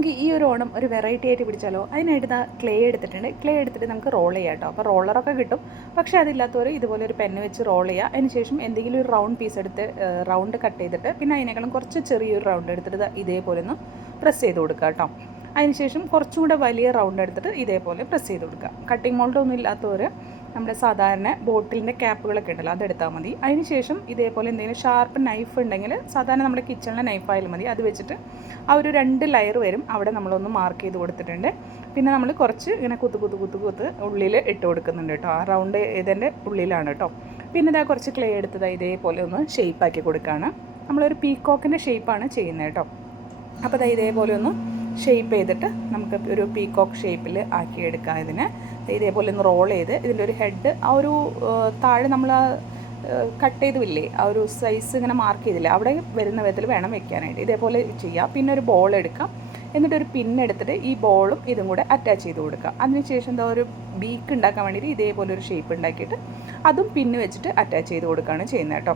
നമുക്ക് ഈ ഒരു ഓണം ഒരു വെറൈറ്റി ആയിട്ട് പിടിച്ചാലോ? അതിനായിട്ട് ഇതാ ക്ലേ എടുത്തിട്ടുണ്ട്. ക്ലേ എടുത്തിട്ട് നമുക്ക് റോൾ ചെയ്യാം കേട്ടോ അപ്പോൾ റോളറൊക്കെ കിട്ടും. പക്ഷേ അതില്ലാത്തവർ ഇതുപോലെ ഒരു പെന്ന് വെച്ച് റോൾ ചെയ്യുക അതിന് ശേഷം എന്തെങ്കിലും ഒരു റൗണ്ട് പീസ് എടുത്ത് റൗണ്ട് കട്ട് ചെയ്തിട്ട് പിന്നെ അതിനേക്കാളും കുറച്ച് ചെറിയൊരു റൗണ്ട് എടുത്തിട്ട് ഇതേപോലെ ഒന്ന് പ്രസ് ചെയ്ത് കൊടുക്കുക കേട്ടോ അതിനുശേഷം കുറച്ചും കൂടെ വലിയ റൗണ്ട് എടുത്തിട്ട് ഇതേപോലെ പ്രസ് ചെയ്ത് കൊടുക്കുക. കട്ടിംഗ് മോൾഡൊന്നും ഇല്ലാത്തവർ നമ്മുടെ സാധാരണ ബോട്ടിലിന്റെ ക്യാപ്പുകളൊക്കെ ഉണ്ടല്ലോ അതെടുത്താൽ മതി. അതിനുശേഷം ഇതേപോലെ എന്തെങ്കിലും ഷാർപ്പ് നൈഫ് ഉണ്ടെങ്കിൽ സാധാരണ നമ്മുടെ കിച്ചണിലെ നൈഫായാലും മതി. അത് വെച്ചിട്ട് ആ ഒരു രണ്ട് ലെയർ വരും. അവിടെ നമ്മളൊന്ന് മാർക്ക് ചെയ്ത് കൊടുത്തിട്ടുണ്ട്. പിന്നെ നമ്മൾ കുറച്ച് ഇങ്ങനെ കുത്തു കുത്തു കുത്തു കുത്ത് ഉള്ളിൽ ഇട്ട് കൊടുക്കുന്നുണ്ട് കേട്ടോ. ആ റൗണ്ട് ഇതിന്റെ ഉള്ളിലാണ് കേട്ടോ. പിന്നെ ഇതാ കുറച്ച് ക്ലേ എടുത്തത് ഇതേപോലെ ഒന്ന് ഷേപ്പാക്കി കൊടുക്കുകയാണ്. നമ്മളൊരു പീക്കോക്കിന്റെ ഷേപ്പാണ് ചെയ്യുന്നത് കേട്ടോ. അപ്പോൾ ഇതേപോലെ ഒന്ന് ഷേപ്പ് ചെയ്തിട്ട് നമുക്ക് ഒരു പീകോക്ക് ഷേപ്പിൽ ആക്കിയെടുക്കാം ഇതിനെ. ഇതേപോലെ ഒന്ന് റോൾ ചെയ്ത് ഇതിന്റെ ഒരു ഹെഡ് ആ ഒരു താഴെ നമ്മൾ കട്ട് ചെയ്തുമില്ലേ ആ ഒരു സൈസ് ഇങ്ങനെ മാർക്ക് ചെയ്തില്ല അവിടെ വരുന്ന വിധത്തിൽ വേണം വെക്കാനായിട്ട്. ഇതേപോലെ ചെയ്യാം. പിന്നെ ഒരു ബോൾ എടുക്കാം. എന്നിട്ട് ഒരു പിൻ എടുത്തിട്ട് ഈ ബോളും ഇതും കൂടെ അറ്റാച്ച് ചെയ്ത് കൊടുക്കുക അതിനുശേഷം എന്താ ഒരു ബീക്ക് ഉണ്ടാക്കാൻ വേണ്ടിയിട്ട് ഇതേപോലെ ഒരു ഷേപ്പ് ഉണ്ടാക്കിയിട്ട് അതും പിന്ന് വെച്ചിട്ട് അറ്റാച്ച് ചെയ്ത് കൊടുക്കുകയാണ് ചെയ്യുന്നത് കേട്ടോ.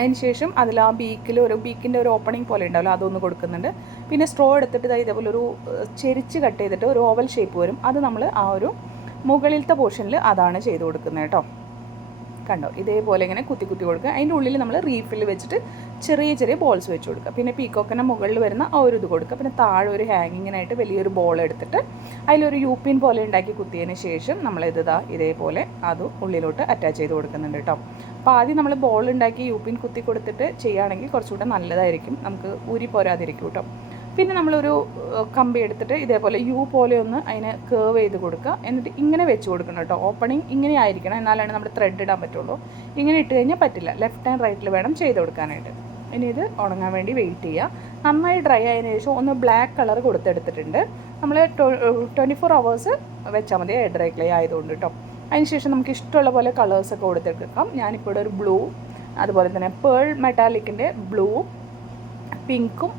അതിനുശേഷം അതിൽ ആ ബീക്കിൽ ഒരു ബീക്കിന്റെ ഒരു ഓപ്പണിംഗ് പോലെ ഉണ്ടാവില്ല അതൊന്ന് കൊടുക്കുന്നുണ്ട്. പിന്നെ സ്ട്രോ എടുത്തിട്ട് ഇതാ ഇതേപോലെ ഒരു ചെരിച്ച് കട്ട് ചെയ്തിട്ട് ഒരു ഓവൽ ഷേപ്പ് വരും. അത് നമ്മൾ ആ ഒരു മുകളിലത്തെ പോർഷനിൽ അതാണ് ചെയ്ത് കൊടുക്കുന്നത് കേട്ടോ കണ്ടോ? ഇതേപോലെ ഇങ്ങനെ കുത്തി കുത്തി കൊടുക്കുക. അതിന്റെ ഉള്ളിൽ നമ്മൾ റീഫിൽ വെച്ചിട്ട് ചെറിയ ചെറിയ ബോൾസ് വെച്ച് കൊടുക്കുക. പിന്നെ പീക്കോക്കിന്റെ മുകളിൽ വരുന്ന ആ ഒരു ഇത് കൊടുക്കുക. പിന്നെ താഴെ ഒരു ഹാങ്ങിങ്ങിനായിട്ട് വലിയൊരു ബോൾ എടുത്തിട്ട് അതിലൊരു യൂപ്പിൻ പോലെ ഉണ്ടാക്കി കുത്തിയതിന് ശേഷം നമ്മൾ ഇത് ഇതാ ഇതേപോലെ അത് ഉള്ളിലോട്ട് അറ്റാച്ച് ചെയ്ത് കൊടുക്കുന്നുണ്ട് കേട്ടോ അപ്പോൾ ആദ്യം നമ്മൾ ബോൾ ഉണ്ടാക്കി യൂപ്പിൻ കുത്തി കൊടുത്തിട്ട് ചെയ്യുകയാണെങ്കിൽ കുറച്ചുകൂടെ നല്ലതായിരിക്കും. നമുക്ക് ഊരി പോരാതിരിക്കും കേട്ടോ പിന്നെ നമ്മളൊരു കമ്പി എടുത്തിട്ട് ഇതേപോലെ യു പോലെ ഒന്ന് അതിനെ കേവ് ചെയ്ത് കൊടുക്കുക. എന്നിട്ട് ഇങ്ങനെ വെച്ച് കൊടുക്കണം കേട്ടോ. ഓപ്പണിങ് ഇങ്ങനെ ആയിരിക്കണം. എന്നാലാണ് നമ്മൾ ത്രെഡ് ഇടാൻ പറ്റുള്ളൂ. ഇങ്ങനെ ഇട്ട് കഴിഞ്ഞാൽ പറ്റില്ല. ലെഫ്റ്റ് ആൻഡ് റൈറ്റിൽ വേണം ചെയ്ത് കൊടുക്കാനായിട്ട്. ഇനി ഇത് ഉണങ്ങാൻ വേണ്ടി വെയിറ്റ് ചെയ്യുക. നന്നായി ഡ്രൈ ആയതിനു ശേഷം ഒന്ന് ബ്ലാക്ക് കളർ കൊടുത്തെടുത്തിട്ടുണ്ട്. നമ്മൾ ട്വന്റി ഫോർ അവേഴ്സ് വെച്ചാൽ മതി. ഡ്രൈ ക്ലേ ആയതുകൊണ്ട് കേട്ടോ. അതിനുശേഷം നമുക്ക് ഇഷ്ടമുള്ള പോലെ കളേഴ്സൊക്കെ കൊടുത്തെടുക്കാം. ഞാനിപ്പോൾ ഇവിടെ ഒരു ബ്ലൂ അതുപോലെ തന്നെ പേൾ മെറ്റാലിക്കിന്റെ ബ്ലൂ പിങ്കും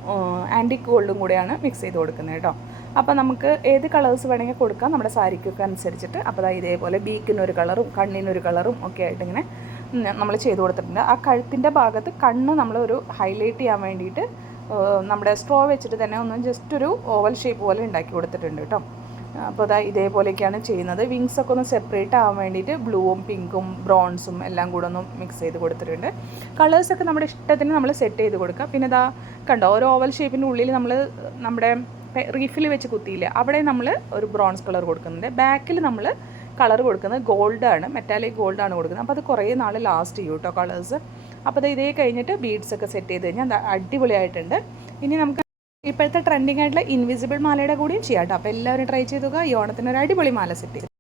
ആന്റിക് ഗോൾഡും കൂടെയാണ് മിക്സ് ചെയ്ത് കൊടുക്കുന്നത് കേട്ടോ അപ്പോൾ നമുക്ക് ഏത് കളേഴ്സ് വേണമെങ്കിൽ കൊടുക്കാം. നമ്മുടെ സാരിക്കൊക്കെ അനുസരിച്ചിട്ട്. അപ്പോൾ ഇതേപോലെ ബീക്കിനൊരു കളറും കണ്ണിനൊരു കളറും ഒക്കെ ആയിട്ട് ഇങ്ങനെ നമ്മൾ ചെയ്ത് കൊടുത്തിട്ടുണ്ട്. ആ കഴുത്തിന്റെ ഭാഗത്ത് കണ്ണ് നമ്മളൊരു ഹൈലൈറ്റ് ചെയ്യാൻ വേണ്ടിയിട്ട് നമ്മുടെ സ്ട്രോ വെച്ചിട്ട് തന്നെ ഒന്ന് ജസ്റ്റ് ഒരു ഓവൽ ഷേപ്പ് പോലെ ഉണ്ടാക്കി കൊടുത്തിട്ടുണ്ട് കേട്ടോ അപ്പോൾ അതാ ഇതേപോലെയൊക്കെയാണ് ചെയ്യുന്നത്. വിങ്സ് ഒക്കെ ഒന്ന് സെപ്പറേറ്റ് ആവാൻ വേണ്ടിയിട്ട് ബ്ലൂവും പിങ്കും ബ്രോൺസും എല്ലാം കൂടെ ഒന്ന് മിക്സ് ചെയ്ത് കൊടുത്തിട്ടുണ്ട്. കളേഴ്സൊക്കെ നമ്മുടെ ഇഷ്ടത്തിന് നമ്മൾ സെറ്റ് ചെയ്ത് കൊടുക്കുക പിന്നെ ഇതാ കണ്ടോ? ഒരു ഓവൽ ഷേപ്പിന്റെ ഉള്ളിൽ നമ്മൾ നമ്മുടെ റീഫിൽ വെച്ച് കുത്തിയില്ല അവിടെ നമ്മൾ ഒരു ബ്രോൺസ് കളർ കൊടുക്കുന്നുണ്ട്. ബാക്കിൽ നമ്മൾ കളർ കൊടുക്കുന്നത് ഗോൾഡാണ് മെറ്റാലിക് ഗോൾഡാണ് കൊടുക്കുന്നത്. അപ്പോൾ അത് കുറേ നാൾ ലാസ്റ്റ് ചെയ്യും കേട്ടോ കളേഴ്സ് അപ്പോൾ അത് ഇതേ കഴിഞ്ഞിട്ട് ബീഡ്സ് ഒക്കെ സെറ്റ് ചെയ്ത് കഴിഞ്ഞാൽ അടിപൊളിയായിട്ടുണ്ട്. ഇനി നമുക്ക് ഇപ്പോഴത്തെ ട്രെൻഡിങ് ആയിട്ടുള്ള ഇൻവിസിബിൾ മാലയുടെ കൂടിയും ചെയ്യാം കേട്ടോ അപ്പോൾ എല്ലാവരും ട്രൈ ചെയ്തുക. ഈ ഓണത്തിന് ഒരു അടിപൊളി മാല സെറ്റ് ചെയ്തു